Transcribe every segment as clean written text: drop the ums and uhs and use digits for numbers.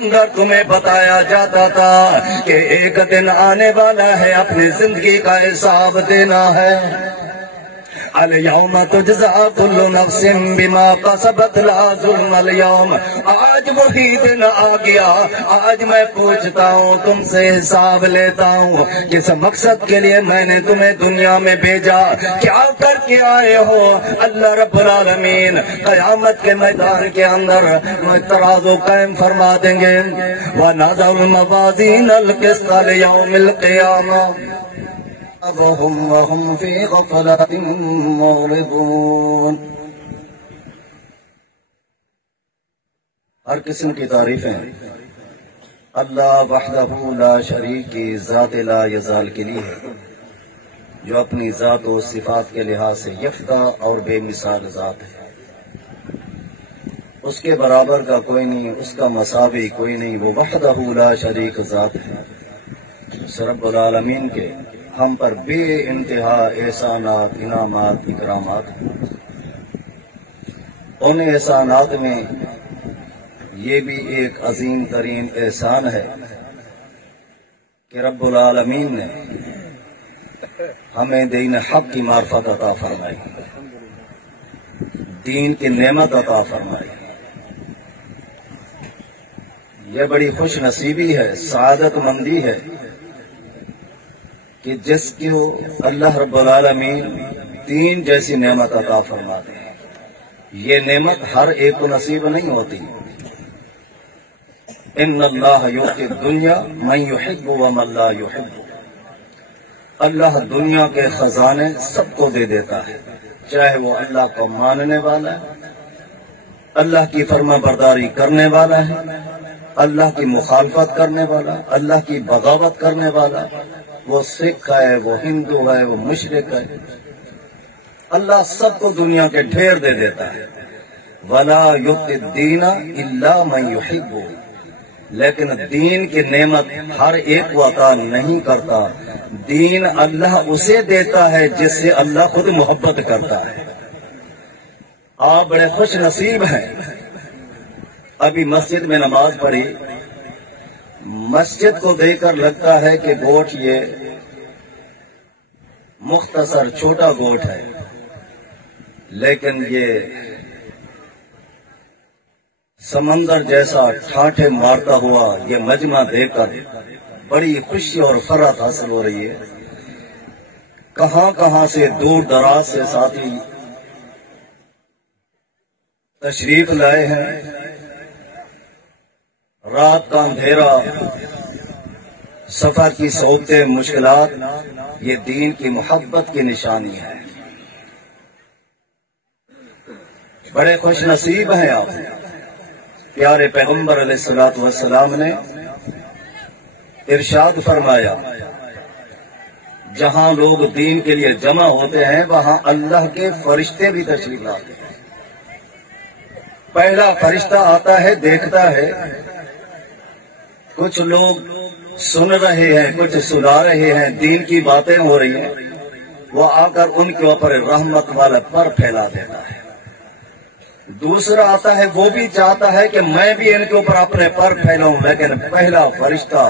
اندر تمہیں بتایا جاتا تھا کہ ایک دن آنے والا ہے، اپنی زندگی کا حساب دینا ہے۔ الیوم تجزا کل نفس بما کسبت لا ظلم اليوم، آج وہی دن آ گیا، آج میں پوچھتا ہوں تم سے، حساب لیتا ہوں، کس مقصد کے لیے میں نے تمہیں دنیا میں بھیجا، کیا کر کے آئے ہو۔ اللہ رب العالمین قیامت کے میدان کے اندر ترازو قائم فرما دیں گے، وَنَضَعُ الْمَوَازِينَ الْقِسْطَ لِيَوْمِ الْقِيَامَةِ وهم في غفلة معرضون۔ ہر قسم کی تعریفیں اللہ وحدہ لا شریک کی ذات لا یزال کے لیے ہے، جو اپنی ذات و صفات کے لحاظ سے یکتا اور بے مثال ذات ہے، اس کے برابر کا کوئی نہیں، اس کا مساوی کوئی نہیں، وہ وحدہ لا شریک ذات ہے۔ اس رب العالمین کے ہم پر بے انتہا احسانات، انعامات، اکرامات، ان احسانات میں یہ بھی ایک عظیم ترین احسان ہے کہ رب العالمین نے ہمیں دین حق کی معرفت عطا فرمائی، دین کی نعمت عطا فرمائی۔ یہ بڑی خوش نصیبی ہے، سعادت مندی ہے کہ جس کو اللہ رب العالمین دین جیسی نعمت عطا فرماتے ہیں۔ یہ نعمت ہر ایک کو نصیب نہیں ہوتی۔ ان اللہ یؤتی الدنیا من یحب ومن لا یحب، اللہ دنیا کے خزانے سب کو دے دیتا ہے، چاہے وہ اللہ کو ماننے والا ہے، اللہ کی فرما برداری کرنے والا ہے، اللہ کی مخالفت کرنے والا، اللہ کی بغاوت کرنے والا، وہ سکھ ہے، وہ ہندو ہے، وہ مشرک ہے، اللہ سب کو دنیا کے ڈھیر دے دیتا ہے۔ وَلَا يُؤْتِ الدِّينَ إِلَّا مَن يُحِبُّ، لیکن دین کی نعمت ہر ایک کو عطا نہیں کرتا، دین اللہ اسے دیتا ہے جس سے اللہ خود محبت کرتا ہے۔ آپ بڑے خوش نصیب ہیں۔ ابھی مسجد میں نماز پڑھی، مسجد کو دیکھ کر لگتا ہے کہ گوٹ یہ مختصر چھوٹا گوٹ ہے، لیکن یہ سمندر جیسا ٹھاٹھے مارتا ہوا یہ مجمع دیکھ کر بڑی خوشی اور فرحت حاصل ہو رہی ہے۔ کہاں کہاں سے دور دراز سے ساتھی تشریف لائے ہیں، رات کا اندھیرا، سفر کی صعوبتیں، مشکلات، یہ دین کی محبت کی نشانی ہے۔ بڑے خوش نصیب ہیں آپ۔ پیارے پیغمبر علیہ الصلوۃ والسلام نے ارشاد فرمایا، جہاں لوگ دین کے لیے جمع ہوتے ہیں وہاں اللہ کے فرشتے بھی تشریف لاتے ہیں۔ پہلا فرشتہ آتا ہے، دیکھتا ہے کچھ لوگ سن رہے ہیں، کچھ سنا رہے ہیں، دین کی باتیں ہو رہی ہیں، وہ آ کر ان کے اوپر رحمت والا پر پھیلا دیتا ہے۔ دوسرا آتا ہے، وہ بھی چاہتا ہے کہ میں بھی ان کے اوپر اپنے پر پھیلاؤں، لیکن پہلا فرشتہ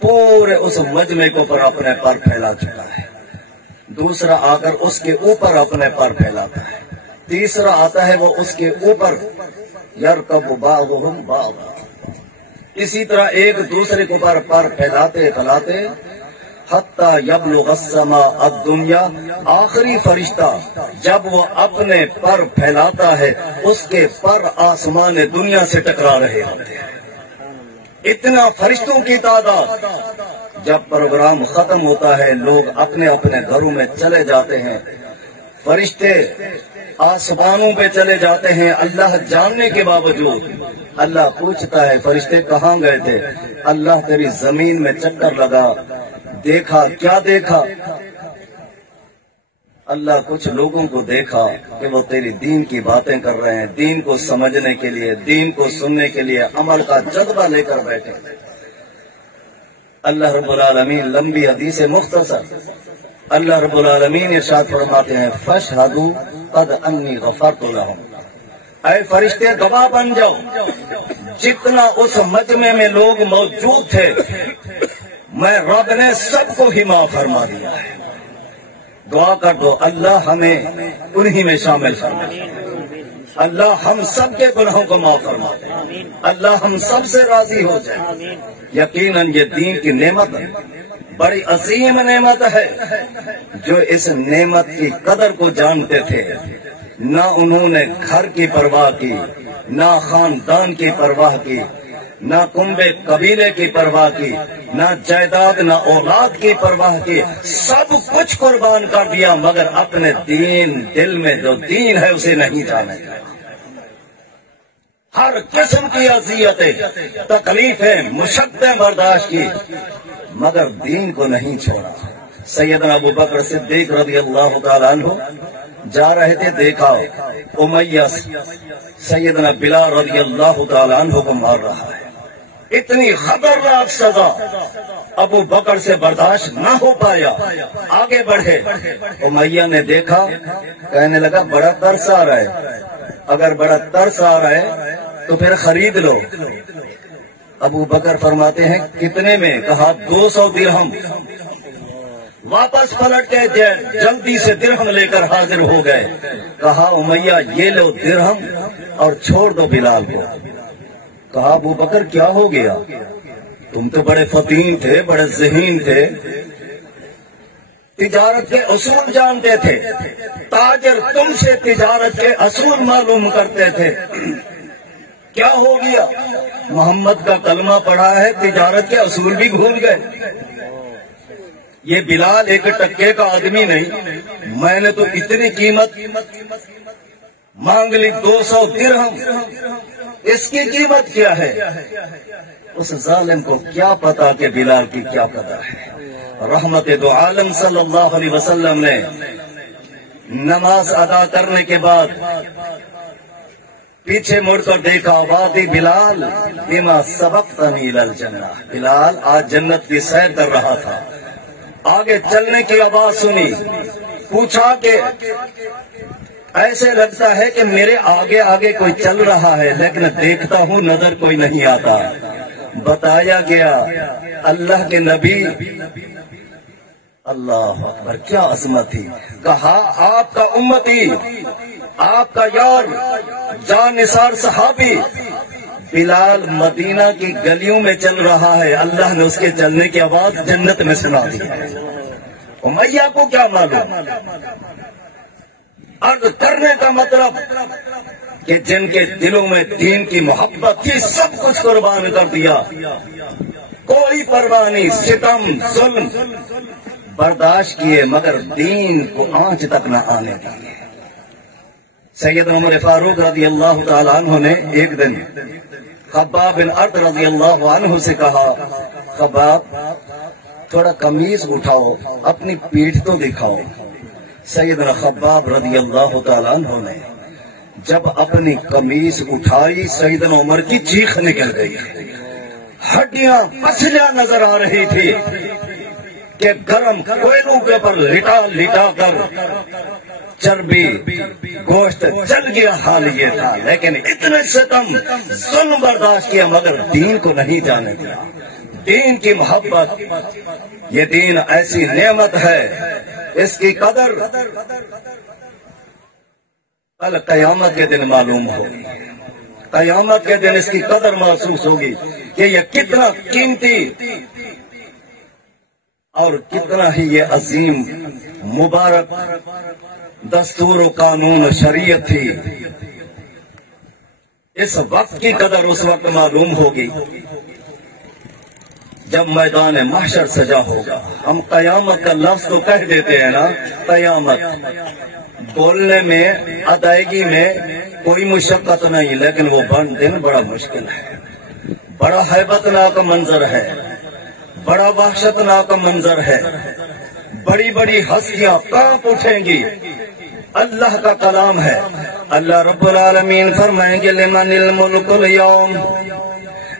پورے اس مجمع کے اوپر اپنے پر پھیلا چکا ہے۔ دوسرا آ کر اس کے اوپر اپنے پر پھیلاتا ہے۔ تیسرا آتا ہے، وہ اس کے اوپر یرکب بعضهم بعضا، اسی طرح ایک دوسرے کے اوپر پر پھیلاتے پھیلاتے حتی یبلغ السماء الدنیا، آخری فرشتہ جب وہ اپنے پر پھیلاتا ہے اس کے پر آسمان دنیا سے ٹکرا رہے ہوتے ہیں۔ اتنا فرشتوں کی تعداد۔ جب پروگرام ختم ہوتا ہے لوگ اپنے اپنے گھروں میں چلے جاتے ہیں، فرشتے آسمانوں پہ چلے جاتے ہیں، اللہ جاننے کے باوجود اللہ پوچھتا ہے فرشتے کہاں گئے تھے؟ اللہ تیری زمین میں چکر لگا، دیکھا، کیا دیکھا؟ اللہ کچھ لوگوں کو دیکھا کہ وہ تیری دین کی باتیں کر رہے ہیں، دین کو سمجھنے کے لیے، دین کو سننے کے لیے عمل کا جذبہ لے کر بیٹھے۔ اللہ رب العالمین، لمبی حدیث مختصر، اللہ رب العالمین ارشاد فرماتے ہیں فَاشْهَدُوا قَدْ أَنِّي غَفَرْتُ لَهُمْ، اے فرشتے گواہ بن جاؤ، جتنا اس مجمع میں لوگ موجود تھے میں رب نے سب کو ہی معاف فرما دیا ہے۔ دعا کر دو اللہ ہمیں انہی میں شامل فرما دے، اللہ ہم سب کے گناہوں کو معاف فرما دے، اللہ ہم سب سے راضی ہو جائے۔ یقیناً یہ دین کی نعمت بڑی عظیم نعمت ہے۔ جو اس نعمت کی قدر کو جانتے تھے نہ انہوں نے گھر کی پرواہ کی، نہ خاندان کی پرواہ کی، نہ کنبے قبیلے کی پرواہ کی، نہ جائیداد نہ اولاد کی پرواہ کی، سب کچھ قربان کر دیا، مگر اپنے دین، دل میں جو دین ہے اسے نہیں جانے دیا۔ ہر قسم کی اذیتیں، تکلیفیں، مشقتیں برداشت کی، مگر دین کو نہیں چھوڑا۔ سیدنا ابو بکر صدیق رضی اللہ تعالیٰ عنہ جا رہے تھے، دیکھا امیہ سیدنا بلال رضی اللہ تعالیٰ عنہ کو مار رہا ہے۔ اتنی خطرناک سزا ابو بکر سے برداشت نہ ہو پایا، آگے بڑھے۔ امیہ نے دیکھا، کہنے لگا بڑا ترس آ رہا ہے، اگر بڑا ترس آ رہا ہے تو پھر خرید لو۔ ابو بکر فرماتے ہیں کتنے میں؟ کہا 200 درہم۔ واپس پلٹ کے جلدی سے درہم لے کر حاضر ہو گئے۔ کہا امیہ یہ لو درہم اور چھوڑ دو بلال کو۔ کہا ابو بکر کیا ہو گیا؟ تم تو بڑے فطین تھے، بڑے ذہین تھے، تجارت کے اصول جانتے تھے، تاجر تم سے تجارت کے اصول معلوم کرتے تھے، کیا ہو گیا؟ محمد کا کلمہ پڑھا ہے، تجارت کے اصول بھی بھول گئے۔ یہ بلال ایک ٹکے کا آدمی نہیں، میں نے تو اتنی قیمت مانگ لی 200 درہم، اس کی قیمت کیا ہے؟ اس ظالم کو کیا پتا کہ بلال کی کیا قدر ہے۔ رحمت دو عالم صلی اللہ علیہ وسلم نے نماز ادا کرنے کے بعد پیچھے مڑ کر دیکھا، وادی بلال بما سبقتنی الی الجنہ، بلال آج جنت کی سیر کر رہا تھا۔ آگے چلنے کی آواز سنی، پوچھا کہ ایسے لگتا ہے کہ میرے آگے آگے کوئی چل رہا ہے لیکن دیکھتا ہوں نظر کوئی نہیں آتا۔ بتایا گیا اللہ کے نبی، اللہ اکبر کیا عظمت تھی۔ کہا آپ کا امتی، آپ کا یار جان نثار صحابی بلال مدینہ کی گلیوں میں چل رہا ہے، اللہ نے اس کے چلنے کی آواز جنت میں سنا دی۔ امیہ کو کیا معلوم؟ عرض کرنے کا مطلب کہ جن کے دلوں میں دین کی محبت تھی سب کچھ قربان کر دیا، کوئی پرواہ نہیں، ستم ظلم برداشت کیے مگر دین کو آنچ تک نہ آنے دیے۔ سیدنا عمر فاروق رضی اللہ تعالیٰ عنہ نے ایک دن خباب بن ارد رضی اللہ عنہ سے کہا، خباب تھوڑا قمیض اٹھاؤ، اپنی پیٹھ تو دکھاؤ۔ سیدنا خباب رضی اللہ تعالیٰ عنہ نے جب اپنی قمیض اٹھائی سیدنا عمر کی چیخ نکل گئی، ہڈیاں پسلیاں نظر آ رہی تھی کہ گرم کوئلوں کے پر لٹا لٹا کر چربی گوشت جل گیا، حال یہ تھا، لیکن اتنے ستم ظلم برداشت کیا مگر دین کو نہیں جانے دیا۔ دین کی محبت، یہ دین ایسی نعمت ہے، اس کی قدر کل قیامت کے دن معلوم ہوگی، قیامت کے دن اس کی قدر محسوس ہوگی کہ یہ کتنا قیمتی اور کتنا ہی یہ عظیم مبارک دستور و قانون و شریعت تھی۔ اس وقت کی قدر اس وقت معلوم ہوگی جب میدان محشر سجا ہوگا۔ ہم قیامت کا لفظ تو کہہ دیتے ہیں نا، قیامت بولنے میں ادائیگی میں کوئی مشقت نہیں، لیکن وہ دن بڑا مشکل ہے، بڑا ہیبتناک منظر ہے، بڑا وحشتناک منظر ہے، بڑی بڑی ہستیاں کانپ اٹھیں گی۔ اللہ کا کلام ہے، اللہ رب العالمین فرمائیں گے لمن الملک اليوم،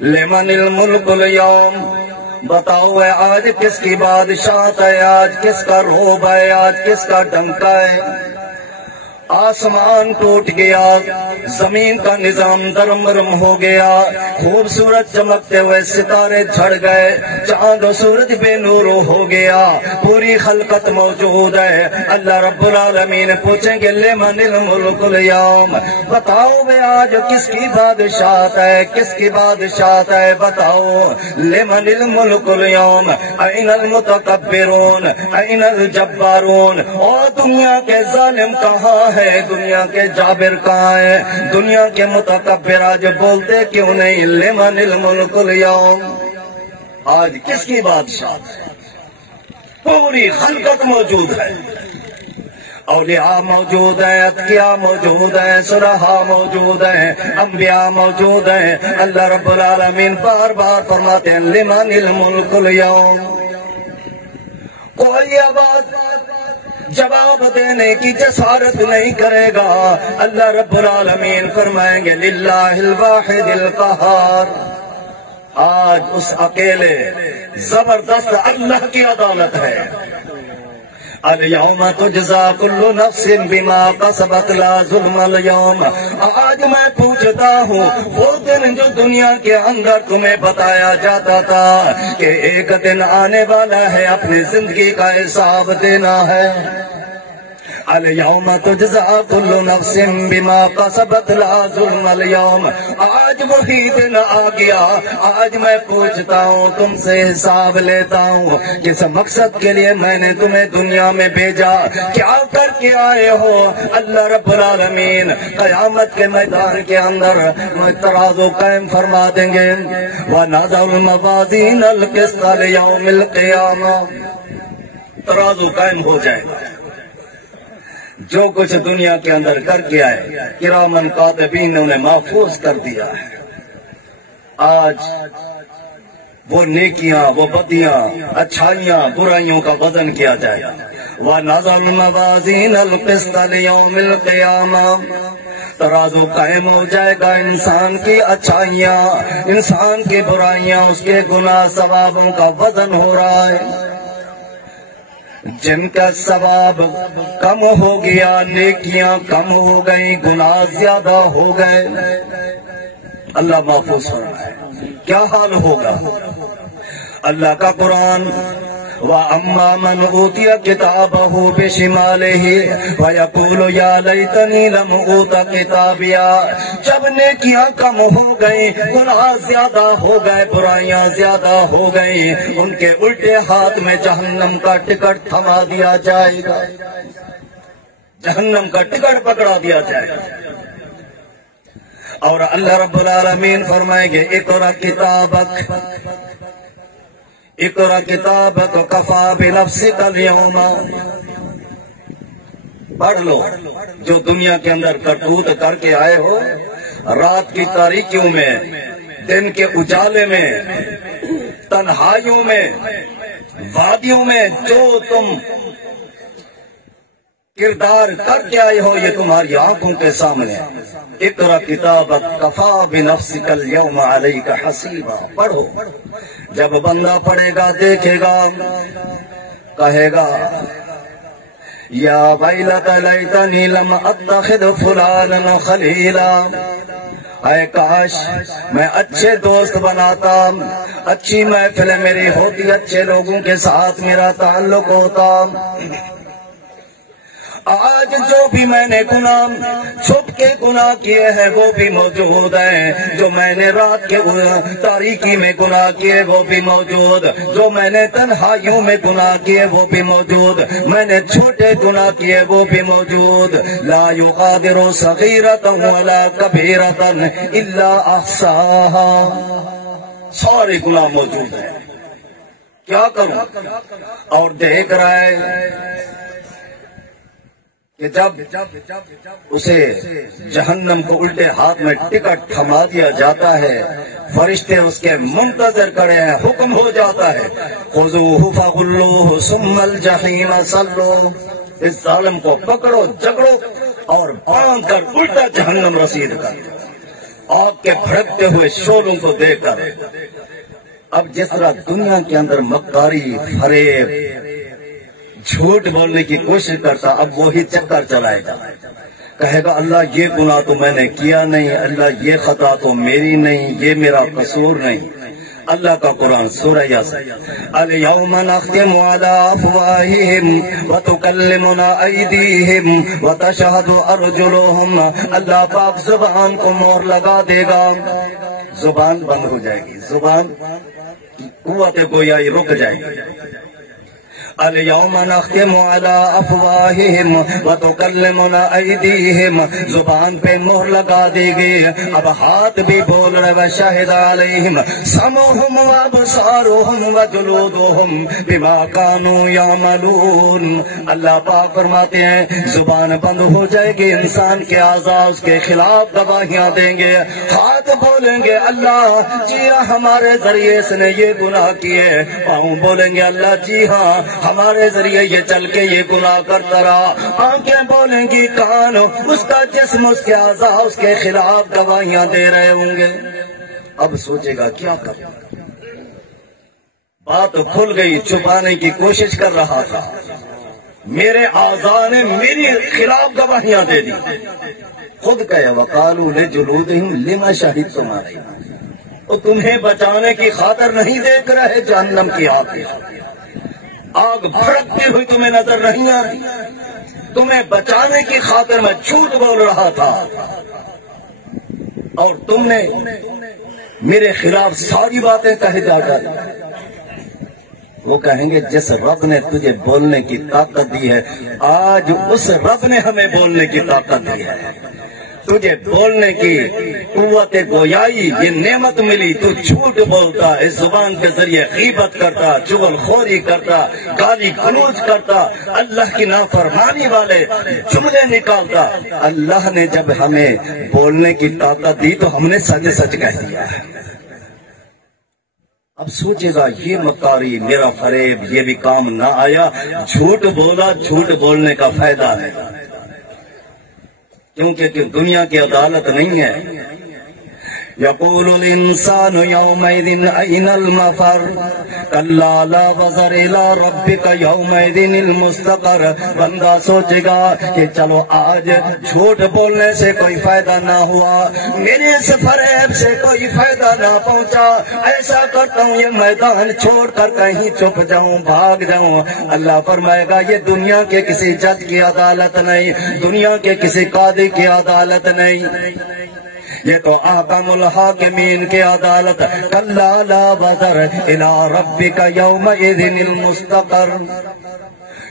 لمن الملک اليوم، بتاؤ ہے آج کس کی بادشاہت ہے، آج کس کا روب ہے، آج کس کا ڈنکا ہے۔ آسمان ٹوٹ گیا، زمین کا نظام درمرم ہو گیا، خوبصورت چمکتے ہوئے ستارے جھڑ گئے، چاند و سورج بے نور ہو گیا، پوری خلقت موجود ہے۔ اللہ رب العالمین پوچھیں گے لمن الملک اليوم، بتاؤ بے آج کس کی بادشاہت ہے، کس کی بادشاہت ہے، بتاؤ لمن الملک اليوم، این المتکبرون، این الجبارون، اور دنیا کے ظالم کہاں ہے، دنیا کے جابر کہاں ہے، دنیا کے متکبر آج بولتے کیوں نہیں لمن الملک اليوم، آج کس کی بادشاہت ہے؟ پوری خلقت موجود ہے، اولیاء موجود ہیں، اتقیاء موجود ہیں، صلحاء موجود ہیں، انبیاء موجود ہیں۔ اللہ رب العالمین بار بار فرماتے ہیں لمن الملک اليوم، کوئی آواز جواب دینے کی جسارت نہیں کرے گا۔ اللہ رب العالمین فرمائیں گے للہ الواحد القہار، آج اس اکیلے زبردست اللہ کی عدالت ہے۔ الیوم تجزا کل نفس بما کسبت لا ظلم اليوم، آج میں پوچھتا ہوں وہ دن جو دنیا کے اندر تمہیں بتایا جاتا تھا کہ ایک دن آنے والا ہے، اپنی زندگی کا حساب دینا ہے۔ الیوم تجزا کل نفس بما کسبت لا ظلم اليوم، آج وہی دن آ گیا، آج میں پوچھتا ہوں تم سے حساب لیتا ہوں، کس مقصد کے لیے میں نے تمہیں دنیا میں بھیجا، کیا کر کے آئے ہو۔ اللہ رب العالمین قیامت کے میدان کے اندر ترازو قائم فرما دیں گے، وَنَضَعُ الْمَوَازِينَ الْقِسْطَ لِيَوْمِ الْقِيَامَةِ، ترازو قائم ہو جائے گا۔ جو کچھ دنیا کے اندر کر کے آئے کرامن کاتبین نے انہیں محفوظ کر دیا ہے، آج وہ نیکیاں، وہ بدیاں، اچھائیاں، برائیوں کا وزن کیا جائے گا۔ وَنَضَعُ الْمَوَازِينَ الْقِسْطَ لِيَوْمِ الْقِيَامَةِ، ترازو قائم ہو جائے گا، انسان کی اچھائیاں، انسان کی برائیاں، اس کے گناہ ثوابوں کا وزن ہو رہا ہے۔ جن کا ثواب کم ہو گیا، نیکیاں کم ہو گئی، گناہ زیادہ ہو گئے، اللہ محفوظ ہو رہا ہے، کیا حال ہوگا؟ اللہ کا قرآن وَأَمَّا مَنْ أُوتِيَ كِتَابَهُ بِشِمَالِهِ فَيَقُولُ يَا لَيْتَنِي لَمْ أُوتَ كِتَابِيَهْ، جب نیکیاں کم ہو گئی، گناہ زیادہ ہو گئے، برائیاں زیادہ ہو گئی، ان کے الٹے ہاتھ میں جہنم کا ٹکٹ تھما دیا جائے گا، جہنم کا ٹکٹ پکڑا دیا جائے گا۔ اور اللہ رب العالمین فرمائیں گے اقرأ کتابک، اقرأ کتابک کفا بنفسک اليوم، پڑھ لو جو دنیا کے اندر کرتوت کر کے آئے ہو، رات کی تاریکیوں میں، دن کے اجالے میں، تنہائیوں میں، وادیوں میں، جو تم کردار کر کے آئے ہو یہ تمہاری آنکھوں کے سامنے۔ اقرأ کتابک کفا بنفسک اليوم علیک حسیبا، پڑھو، جب بندہ پڑھے گا دیکھے گا کہے گا یا ویلتی لیتنی لم اتخذ فلانا خلیلا، اے کاش میں اچھے دوست بناتا، اچھی محفل میری ہوتی، اچھے لوگوں کے ساتھ میرا تعلق ہوتا۔ آج جو بھی میں نے گناہ چھپ کے گناہ کیے ہیں وہ بھی موجود ہیں، جو میں نے رات کے تاریکی میں گناہ کیے وہ بھی موجود، جو میں نے تنہائیوں میں گناہ کیے وہ بھی موجود، میں نے چھوٹے گناہ کیے وہ بھی موجود۔ لا یغادر صغیرۃ ولا کبیرۃ الا احصاها، سارے گناہ موجود ہیں، کیا کروں؟ اور دیکھ رہا ہے کہ جب اسے جہنم کو الٹے ہاتھ میں ٹکٹ تھما دیا جاتا ہے، فرشتے اس کے منتظر کھڑے ہیں، حکم ہو جاتا ہے خذوہ فغلوہ ثم الجحیم صلوہ، اس ظالم کو پکڑو، جگڑو اور باندھ کر الٹا جہنم رسید کر، آگ کے بھڑکتے ہوئے شعلوں کو دیکھ کر۔ اب جس طرح دنیا کے اندر مکاری، فریب، جھوٹ بولنے کی کوشش کرتا، اب وہی چکر چلائے گا۔ کہے گا اللہ یہ گناہ تو میں نے کیا نہیں، اللہ یہ خطا تو میری نہیں، یہ میرا قصور نہیں۔ اللہ کا قرآن سورہ یاسین، الیوم نختم علی افواہہم وتکلمنا ایدیہم وتشہد ارجلہم، اللہ پاک زبان کو مہر لگا دے گا، زبان بند ہو جائے گی، زبان کی قوت گویائی رک جائے گی۔ الیوم نختم علی افواہہم وتکلمنا ایدیہم، زبان پہ مہر لگا دے گی، اب ہاتھ بھی بول رہے وشہد علیہم سمعہم وابصارہم وجلودہم بما کانوا یعملون۔ اللہ پاک فرماتے ہیں زبان بند ہو جائے گی، انسان کے اعضاء اس کے خلاف گواہیاں دیں گے، ہاتھ بولیں گے اللہ جی ہاں ہمارے ذریعے اس نے یہ گناہ کیے، پاؤں بولیں گے اللہ جی ہاں ہمارے ذریعے یہ چل کے یہ گناہ کرتا رہا، آنکھیں بولیں گی، کان اس کا جسم اس کے اعضاء اس کے خلاف گواہیاں دے رہے ہوں گے۔ اب سوچے گا کیا کریں، بات کھل گئی، چھپانے کی کوشش کر رہا تھا، میرے اعضاء نے میری خلاف گواہیاں دے دی، خود کہے وقالوا لجلودہم لما شہدتم علینا، وہ تمہیں بچانے کی خاطر نہیں دیکھ رہے جہنم کی آگ بھڑکتی ہوئی تمہیں نظر نہیں آ رہی، تمہیں بچانے کی خاطر میں جھوٹ بول رہا تھا اور تم نے میرے خلاف ساری باتیں کہے جا کر۔ وہ کہیں گے جس رب نے تجھے بولنے کی طاقت دی ہے، آج اس رب نے ہمیں بولنے کی طاقت دی ہے، تجھے بولنے کی قوت گویائی یہ نعمت ملی، تو جھوٹ بولتا، اس زبان کے ذریعے غیبت کرتا، چغل خوری کرتا، گالی گلوچ کرتا، اللہ کی نافرمانی والے جملے نکالتا۔ اللہ نے جب ہمیں بولنے کی طاقت دی تو ہم نے سچ سچ کہہ دیا ہے۔ اب سوچے گا یہ مکاری میرا فریب یہ بھی کام نہ آیا، جھوٹ بولا، جھوٹ بولنے کا فائدہ ہے، کیونکہ دنیا کی عدالت نہیں ہے۔ یقول الانسان یومئذ این المفر کلا لا وزر الی ربک یومئذ المستقر، بندہ سوچے گا کہ چلو آج جھوٹ بولنے سے کوئی فائدہ نہ ہوا، میرے اس فریب سے کوئی فائدہ نہ پہنچا، ایسا کرتا ہوں یہ میدان چھوڑ کر کہیں چھپ جاؤں، بھاگ جاؤں۔ اللہ فرمائے گا یہ دنیا کے کسی جج کی عدالت نہیں، دنیا کے کسی قاضی کی عدالت نہیں، یہ تو احکم الحاکمین کی عدالت۔ کلا لا وزر الی ربک یومئذ المستقر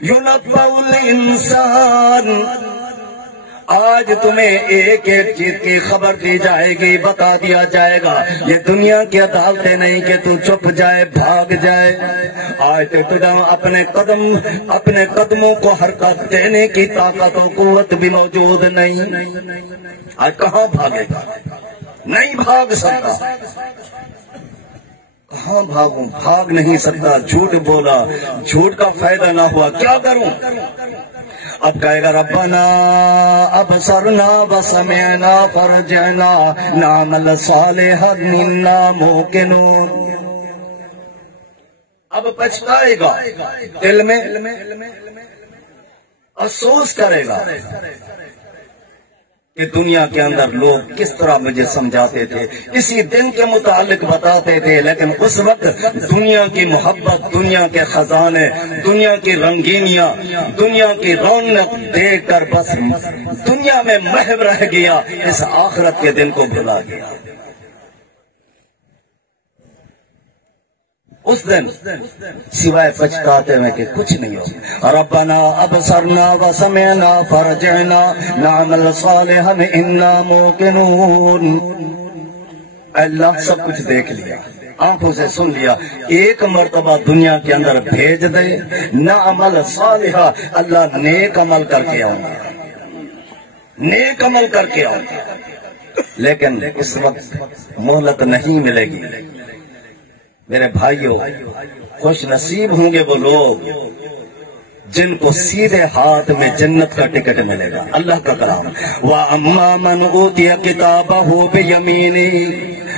ینبأ الانسان، آج تمہیں ایک ایک چیز کی خبر دی جائے گی، بتا دیا جائے گا، یہ دنیا کی عدالتیں نہیں کہ تو چھپ جائے بھاگ جائے۔ آج تو تجھے اپنے قدموں کو حرکت دینے کی طاقت و قوت بھی موجود نہیں، آج کہاں بھاگے گا، نہیں بھاگ سکتا، کہاں بھاگوں، بھاگ نہیں سکتا، جھوٹ بولا، جھوٹ کا فائدہ نہ ہوا، کیا کروں؟ اب کہے گا ربنا ابصرنا وسمعنا فرجعنا نعمل صالحا انا موقنون، اب پچھتائے گا، دل میں افسوس کرے گا کہ دنیا کے اندر لوگ کس طرح مجھے سمجھاتے تھے، اسی دن کے متعلق بتاتے تھے، لیکن اس وقت دنیا کی محبت، دنیا کے خزانے، دنیا کی رنگینیاں، دنیا کی رونق دیکھ کر بس دنیا میں محو رہ گیا، اس آخرت کے دن کو بھلا گیا۔ اس دن سوائے پچھتاتے میں کہ کچھ نہیں ہو۔ ربنا ابصرنا وسمعنا فرجعنا نعمل صالحا انا موقنون، اللہ سب کچھ دیکھ لیا، آنکھوں سے سن لیا، ایک مرتبہ دنیا کے اندر بھیج دے، نعمل صالحا، اللہ نیک عمل کر کے آؤں گا، نیک عمل کر کے آؤں گا، لیکن اس وقت مہلت نہیں ملے گی۔ میرے بھائیوں، خوش نصیب ہوں گے وہ لوگ جن کو سیدھے ہاتھ میں جنت کا ٹکٹ ملے گا۔ اللہ کا کلام، وَأَمَّا مَنْ أُوتِيَ كِتَابَهُ بِيَمِينِهِ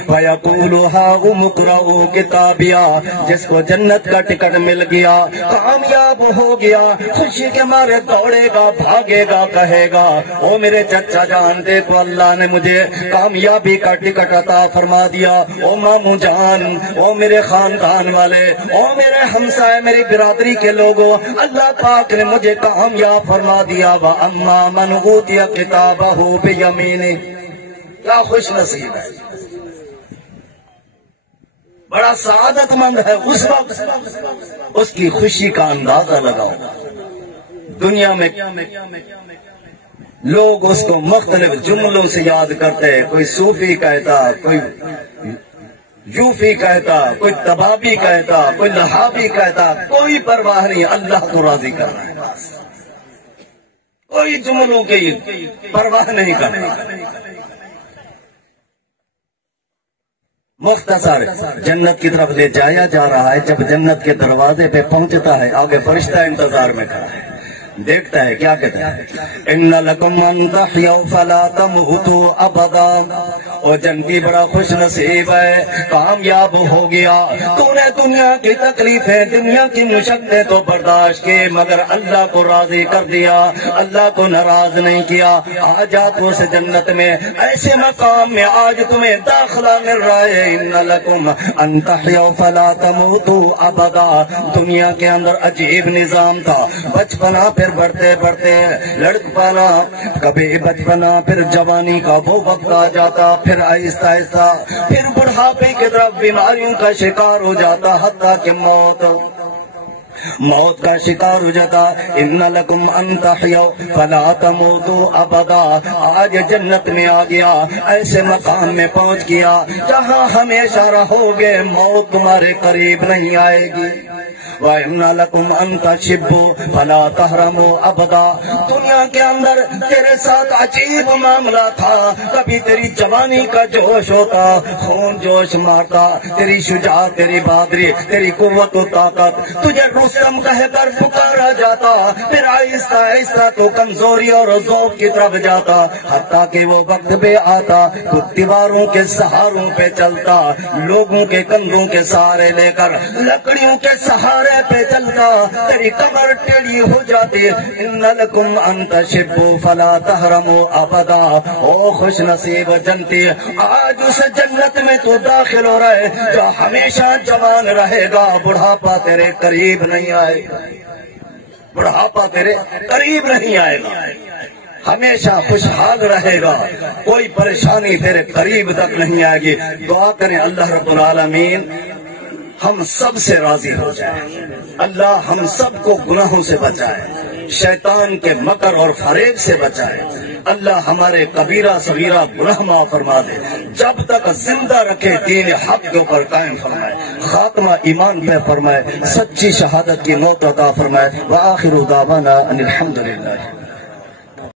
فَيَقُولُ هَاؤُمُ اقْرَءُوا كِتَابِيَهْ، جس کو جنت کا ٹکٹ مل گیا، کامیاب ہو گیا، خوشی کے مارے دوڑے گا، بھاگے گا، کہے گا او میرے چچا جان دیکھو اللہ نے مجھے کامیابی کا ٹکٹ عطا فرما دیا، او ماموں جان، او میرے خاندان والے، او میرے ہمسائے، میری برادری کے لوگوں، اللہ پاک نے مجھے کامیاب فرما دیا۔ وَأَمَّا مَنْ أُوتِيَ كِتَابَهُ بِيَمِينِهِ، کیا خوش نصیب ہے، بڑا سعادت مند ہے۔ اس وقت اس کی خوشی کا اندازہ لگاؤ۔ دنیا میں لوگ اس کو مختلف جملوں سے یاد کرتے، کوئی صوفی کہتا، کوئی یوفی کہتا، کوئی تبابی کہتا، کوئی لہابی کہتا، کوئی پرواہ نہیں، اللہ کو راضی کرنا ہے بس، کوئی جملوں کی پرواہ نہیں کرنا۔ مختصر جنت کی طرف لے جایا جا رہا ہے، جب جنت کے دروازے پہ پہنچتا ہے آگے فرشتہ انتظار میں کھڑا ہے، دیکھتا ہے کیا کہتا ہے، ان لکم ان تحیوا فلا تموتوا ابدا، اور جنتی بڑا خوش نصیب ہے، کامیاب ہو گیا، تو نے دنیا کی تکلیفیں، دنیا کی مشقتیں تو برداشت کی، مگر اللہ کو راضی کر دیا، اللہ کو ناراض نہیں کیا۔ آج آپ اس جنت میں ایسے مقام میں آج تمہیں داخلہ مل رہا ہے، ان لکم ان تحیوا فلا تموتوا ابدا۔ دنیا کے اندر عجیب نظام تھا، بچپنا پھر بڑھتے بڑھتے لڑکپانا، کبھی بچپنا پھر جوانی کا وہ وقت آ جاتا، پھر آہستہ آہستہ پھر بڑھاپے کی طرف بیماریوں کا شکار ہو جاتا، حتیٰ کہ موت کا شکار ہو جاتا۔ ان لکم ان تحیوا فلا تموتوا ابدا، آج جنت میں آ گیا، ایسے مقام میں پہنچ گیا جہاں ہمیشہ رہو گے، موت تمہارے قریب نہیں آئے گی۔ وَإِنَّ لَكُمْ أَن تَشِبُّوا فَلَا تَحْرَمُوا أَبَدًا، دنیا کے اندر تیرے ساتھ عجیب معاملہ تھا، کبھی تیری جوانی کا جوش ہوتا، خون جوش مارتا، تیری شجاعت، تیری بہادری، تیری قوت و طاقت، تجھے رستم کہہ کر پکارا جاتا، پھر آہستہ آہستہ تو کمزوری اور ضعف کی طرف جاتا، حتیٰ کہ وہ وقت پہ آتا تو دیواروں کے سہاروں پہ چلتا، لوگوں کے کندھوں کے سہارے لے کر، لکڑیوں کے سہارے پہ چلتا، تیری کمر ٹیڑھی ہو جاتی۔ ان لکم ان تشبوا فلا تحرموا ابدا، او خوش نصیب جنتی، آج اس جنت میں تو داخل ہو رہا ہے جو ہمیشہ جوان رہے گا، بڑھاپا تیرے قریب نہیں آئے گا، بڑھاپا تیرے قریب نہیں آئے گا، ہمیشہ خوشحال رہے گا، کوئی پریشانی تیرے قریب تک نہیں آئے گی۔ دعا کریں اللہ رب العالمین ہم سب سے راضی ہو جائے، اللہ ہم سب کو گناہوں سے بچائے، شیطان کے مکر اور فریب سے بچائے، اللہ ہمارے کبیرہ صغیرہ گناہ معاف فرما دے، جب تک زندہ رکھے دین حق کے اوپر قائم فرمائے، خاتمہ ایمان پہ فرمائے، سچی شہادت کی موت عطا فرمائے۔ وآخر دعوانا ان الحمدللہ۔